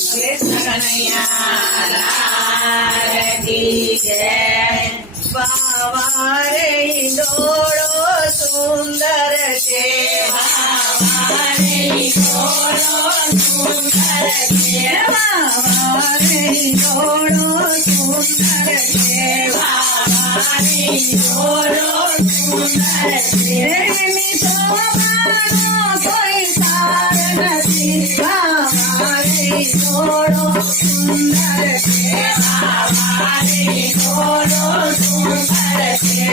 કૃષ્ણ કનૈયા લાલ કી જય. વાવારે ઈંડોળો સુંદર છે, વાવારે ઈંડોળો સુંદર છે, વાવારે ઈંડોળો સુંદર છે, વાવારે ઈંડોળો સુંદર છે. એની શોભાનો કોઈ પાર નથી. વાવારે ઈંડોળો સુંદર છે, વાવારે ઈંડોળો સુંદર છે.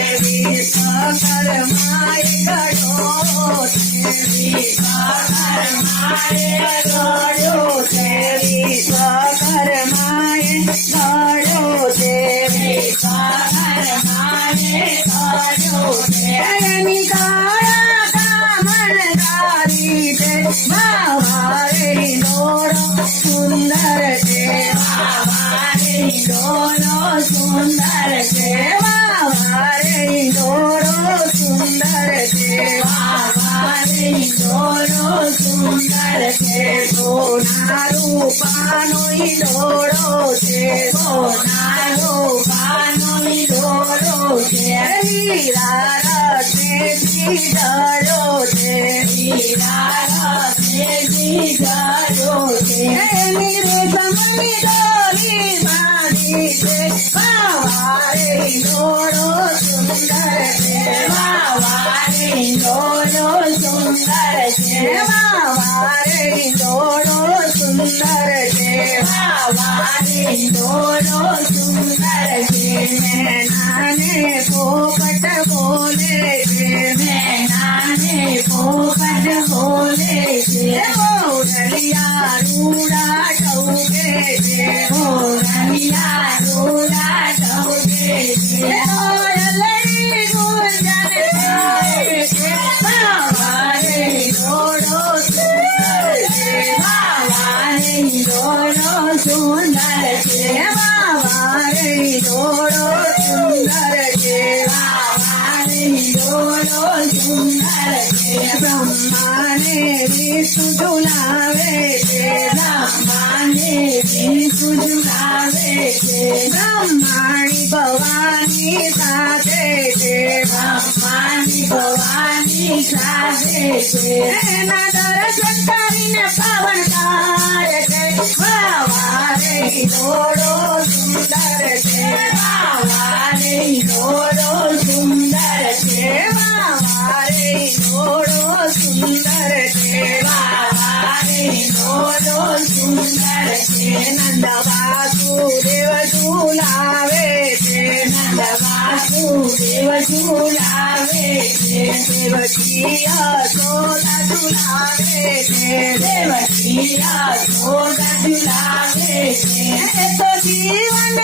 વિશ્વકર્માએ ઘડો છે, વિશ્વકર્માએ ઘડ્યો છે, વિશ્વકર્માએ ઘડો છે, વિશ્વકર્માએ ઘડ્યો છે. એની કાળા કામણદારી છે, વાવારે ઈંડોળો સુંદર છે, વાવારે ઈંડોળો સુંદર છે, વાવારે ઈંડોળો સુંદર છે, વાવારે ઈંડોળો સુંદર છે. સોના રૂપાનો ઈંડોળો છે, સોના રૂપાનો ઈંડોળો છે, હીરા રત્નેથી ઢળ્યો છે, હીરા રત્નેથી ઢળ્યો છે. એની રેશમની દોરી બાંધી છે, વાવારે ઈંડોળો સુંદર છે, વાવારે ઈંડોળો સુંદર છે, વાવારે ઈંડોળો સુંદર છે, વાવારે ઈંડોળો સુંદર છે. મેનાને પોપટ બોલે છે, મેનાને પોપટ બોલે છે, મોરલિયા રૂડા ટહુકે છે, મોરલિયા રૂડા ટહુકે છે, કોયલની ગુંજન થાય છે, વાવારે ઈંડોળો સુંદર છે, વાવારે ઈંડોળો સુંદર છે, વાવારે ઈંડોળો સુંદર છે, વાવારે ઈંડોળો સુંદર છે. બ્રહ્માને વિષ્ણુ ઝુલાવે છે, બ્રહ્માને વિષ્ણુ ઝુલાવે છે, બ્રહ્માણી ભવાની સાથે છે, બ્રહ્માની ભવાની સાથે છે. એના દર્શન કરીને પાવન થાય છે, વાવારે ઈંડોળો સુંદર છે, વાવારે ઈંડોળો સુંદર છે, વાવારે ઈંડોળો સુંદર છે, વાવારે ઈંડોળો સુંદર છે. નંદ વાસુદેવ ઝુલાવે છે, નંદ વાસુદેવ ઝુલાવે છે, દેવકી યશોદા ઝુલાવે છે, દેવકી યશોદા ઝુલાવે છે. એ તો જીવન